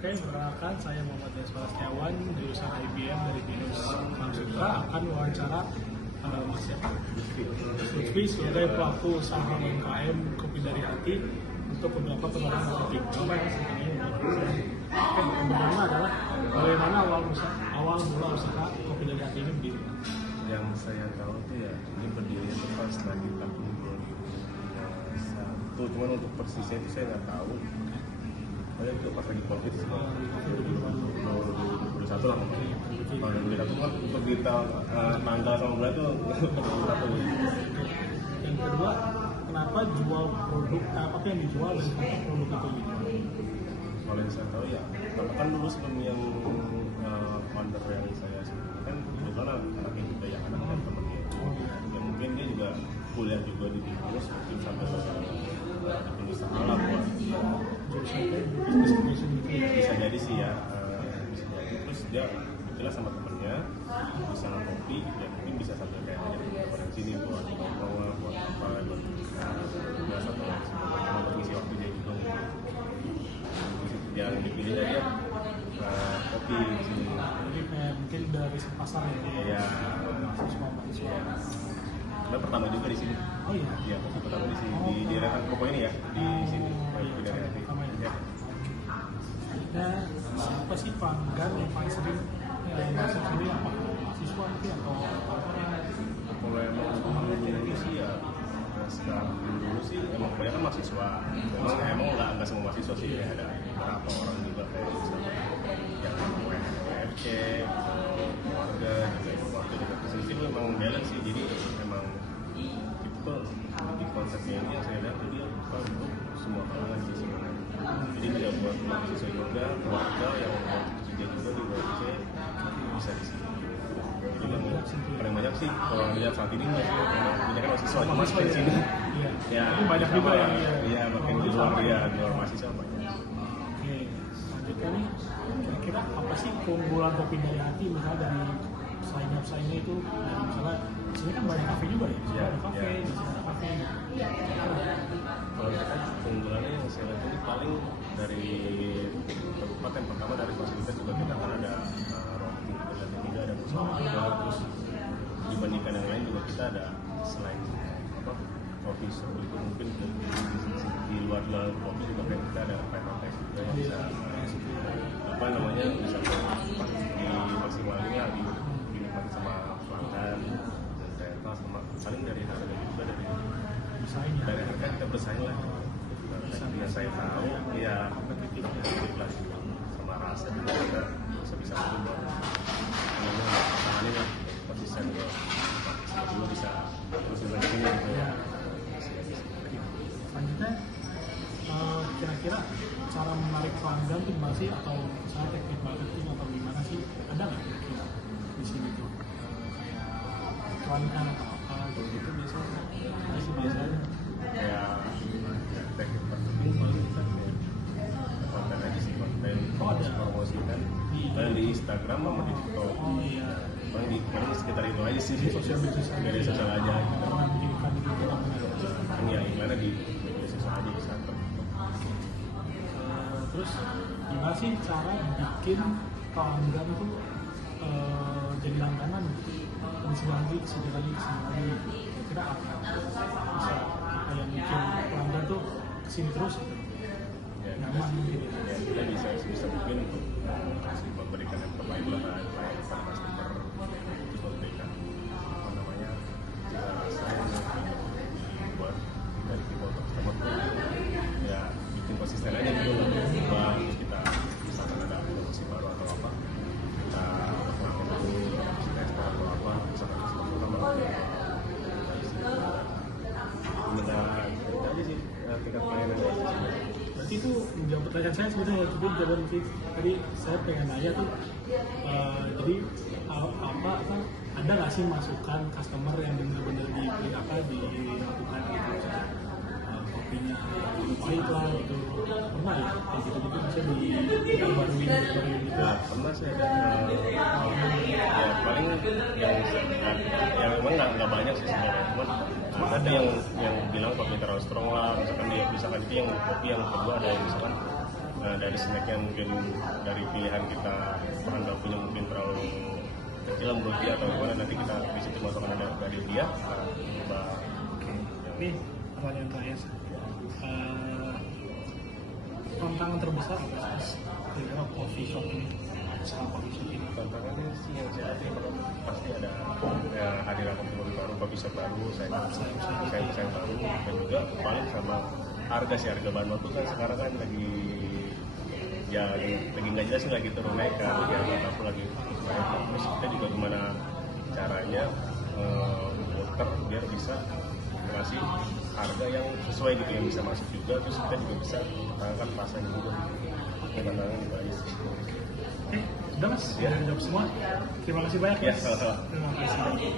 Oke, perkenalkan saya Muhammad Yasmar Setiawan dari usaha IBM dari Binus Bank Sutra akan wawancara Mas Lutfi sebagai pelaku usaha UMKM Kopi Dari Hati untuk beberapa pengembangan marketing. Coba ya sebenarnya. Oke, yang pertama adalah bagaimana awal mula usaha Kopi Dari Hati ini berdiri? Yang saya tahu tuh ya ini berdiri itu pas lagi tahun 2001, cuman untuk persisnya itu saya nggak tahu. Pokoknya itu pas lagi COVID sih, 2021 lah pokoknya. Kalau 2021 kan untuk kita tanggal sama bulan tuh 2021. Yang kedua, kenapa jual produk, apa yang dijual dan kenapa produk itu dijual? Kalau yang saya tahu ya, kan dulu sebelum yang founder yang saya sebutkan kan kebetulan anaknya juga yang anak dan temennya itu, ya mungkin dia juga kuliah juga di Binus, mungkin sampai di Binus salah buat bisa jadi sih ya, bisa jadi. Terus dia kebetulan sama temennya bisa ngopi, ya mungkin bisa sambil kayak ngajak orang sini buat ngobrol, buat apa, buat biasa atau buat ngisi waktu dia juga. Yang dipilih dia kopi di sini. Jadi mungkin dari pasar ya, mahasiswa. Karena pertama juga di sini. Oh iya. Iya, kopi pertama di sini di daerah Kopo ini ya, di sini. Kopi dari hati. Ya. Nah, siapa sih pelanggan yang paling sering yang masuk sini? Apa mahasiswa itu atau apa? Kalau emang dulu sih ya, sekarang dulu sih emang banyak kan mahasiswa. Emang nggak semua mahasiswa sih, ya ada beberapa orang juga kayak misalnya yang WFC, keluarga juga kesini memang balance sih. Jadi emang itu di konsepnya ini yang saya lihat jadi untuk semua kalangan sih sebenarnya. Jadi tidak buat mahasiswa juga, keluarga yang mau kerja juga di WFC bisa di sini. Jadi yang paling banyak sih kalau lihat saat ini masih banyak kan mahasiswa cuma di sini. Ya banyak juga yang iya makin di luar dia di luar mahasiswa banyak. Oke, selanjutnya nih kira-kira apa sih keunggulan Kopi Dari Hati misalnya dari saingan itu dari misalnya di sini kan banyak kafe juga ya, di sini ada kafe, di sini ada kafe. Kalau kita keunggulannya yang saya lihat ini paling dari tempat yang pertama dari fasilitas juga kita kan ada roti dan juga ada musola juga, terus dibandingkan yang lain juga kita ada selain apa kopi seperti itu mungkin di luar kopi juga kayak kita ada PPS juga yang bisa apa namanya bisa dimaksimalin lah dinikmati sama pelanggan dan ternyata sama paling dari harga juga dari harga kita bersaing lah. Yang saya tahu ya kompetitif lah sama rasa juga kita bisa berubah namanya pertahanin lah konsisten dulu bisa terus lagi gitu ya. Selanjutnya kira-kira cara menarik pelanggan tuh masih atau misalnya teknik marketing atau gimana sih, ada nggak kira-kira di sini tuh kayak iklankan atau apa gitu biasanya Kayak teknik marketing paling kita kayak konten aja sih, konten promosikan paling di Instagram sama di TikTok. Paling sekitar itu aja sih, dari sosial aja kan ya iklannya di media sosial aja bisa. Terus gimana sih cara bikin pelanggan tuh jadi langganan bisa lagi kira-kira apa bisa yang bikin pelanggan tuh kesini terus Ya, nyaman gitu ya, kita bisa bikin untuk kasih memberikan yang terbaik lah pada customer, terus memberikan apa namanya rasa yang buat dari kita untuk customer tuh ya bikin konsisten aja gitu lah. Terus kita misalkan ada promosi baru atau apa kita melakukan dulu investor atau apa misalkan customer pertama kita aja sih tingkat pelayanannya. Berarti itu menjawab pertanyaan saya sebenarnya, tapi jawaban tadi saya pengen nanya tuh jadi apa ada nggak sih masukan customer yang benar-benar dilakukan gitu, kopinya pahit lah gitu, pernah ya kayak gitu bisa dibaruin gitu. Pernah sih ada ya paling yang memang nggak banyak sih sebenarnya, cuman ada yang bilang kopi terlalu strong lah, misalkan dia itu yang kopi yang kedua ada yang misalkan dari snacknya mungkin dari pilihan kita bahan bakunya mungkin terlalu kecil menurut dia atau gimana, nanti kita di situ masukkan ada dari dia coba. Ini pertanyaan terakhir. Tantangan terbesar apa sih kira-kira coffee shop ini? Tantangannya sih yang saya lihat pasti ada ya, hadiran konsumen baru, coffee shop baru, saya baru, dan juga paling sama harga sih, harga bahan baku kan sekarang kan lagi ya lagi nggak jelas, lagi turun naik kan, ya aku lagi naik. Terus kita juga gimana caranya muter biar bisa ngasih harga yang sesuai gitu, yang bisa masuk juga, terus kita juga bisa pertahankan pasarnya juga. Tantangan itu aja sih. Oke, udah mas, Ya. udah jawab semua. Terima kasih banyak Ya, mas. sama-sama. Terima kasih.